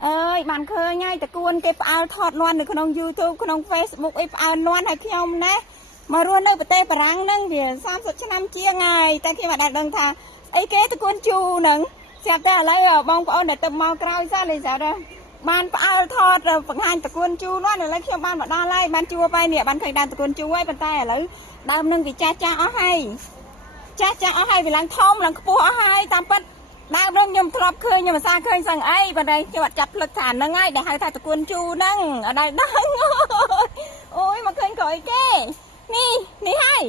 ơi bạn khơi ngayตะกวนcái ao thọt loan đượcក្នុង YouTube ក្នុង Facebook អីផ្អើលន់ឲ្យខ្ញុំណាមករស់នៅប្រទេសបារាំងហ្នឹងវា30ឆ្នាំជាងហើយតែខ្ញុំអត់ដឹងថាអីគេតកួនជូហ្នឹងស្រាប់តែឥឡូវបងប្អូនដែលទៅមកក្រោយសោះលេចទៅបានផ្អើលថតបង្ហាញតកួនជូនោះឥឡូវខ្ញុំបានមកដល់ហើយបានជួបហើយនេះបានឃើញដើមតកួនជូហើយប៉ុន្តែឥឡូវដើមនឹងវាចាស់អស់ហើយចាស់អស់ហើយវាឡើងធំឡើងខ្ពស់អស់ហើយតាមពិតដើមនឹងខ្ញុំធ្លាប់ឃើញខ្ញុំអាសាឃើញសឹងអីប៉ុន្តែខ្ញុំអត់ចាប់ផ្លឹកថាហ្នឹងហើយដែលហៅថាតកួនជូហ្នឹងអត់ដែរដឹងអូយមកឃើញក្រោយគេនេះហើយ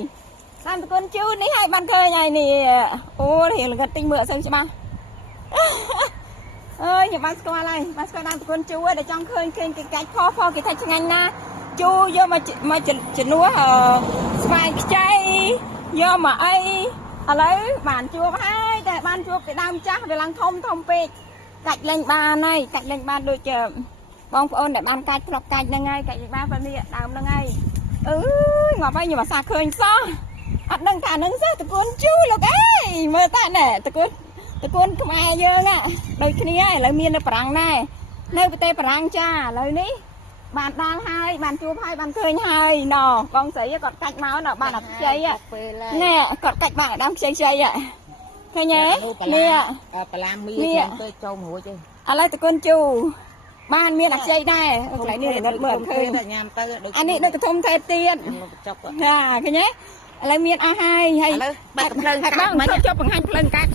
តាមតកួនជូនេះហើយបានឃើញហើយនេះអូរៀងល្ងិតទិញមើលអត់សូវច្បាស់អើយខ្ញុំបានស្គាល់ហើយបានស្គាល់ដើមតកួនជូហើយដែលចង់ឃើញគេកាច់ផគេថាឆ្ងាញ់ណាជូយកមកជំនួសស្វាយខ្ចីយកមកអីឥឡូវបានជួបហើយតែបានជួបពីដើមចាស់វាឡើងធំពេកកាច់លេងបានហើយកាច់លេងបានដូចជាបងប្អូនដែលបានកាច់ធ្លាប់កាច់ហ្នឹងហើយកាច់លេងបានប៉ុន្តែដើមហ្នឹងហើយអើយងាប់ហើយខ្ញុំអាសាឃើញសោះអត់ដឹងថាហ្នឹងសោះតកួនជូលោកអើយមើលតាណែតកួនខ្មែរយើងដូចគ្នាឥឡូវមាននៅបារាំងដែរនៅប្រទេសបារាំងចាឥឡូវនេះបានដល់ហើយបានជួបហើយបានឃើញហើយណបងស្រីគាត់កាច់មកណបានអាខ្ចីណែគាត់កាច់បានដើមខ្ចីឃើញទេនេះបឡាមីទៅចូលរួចទេឥឡូវតកួនជូបានមានអាខ្ចីដែរកន្លែងនេះរត់មើលឃើញញ៉ាំទៅអានេះដូចកធំថែទៀតចាឃើញទេឥឡូវមានអស់ហើយឥឡូវបាត់ភ្លើងកាត់មិនចុះបង្ហាញភ្លើងកាត់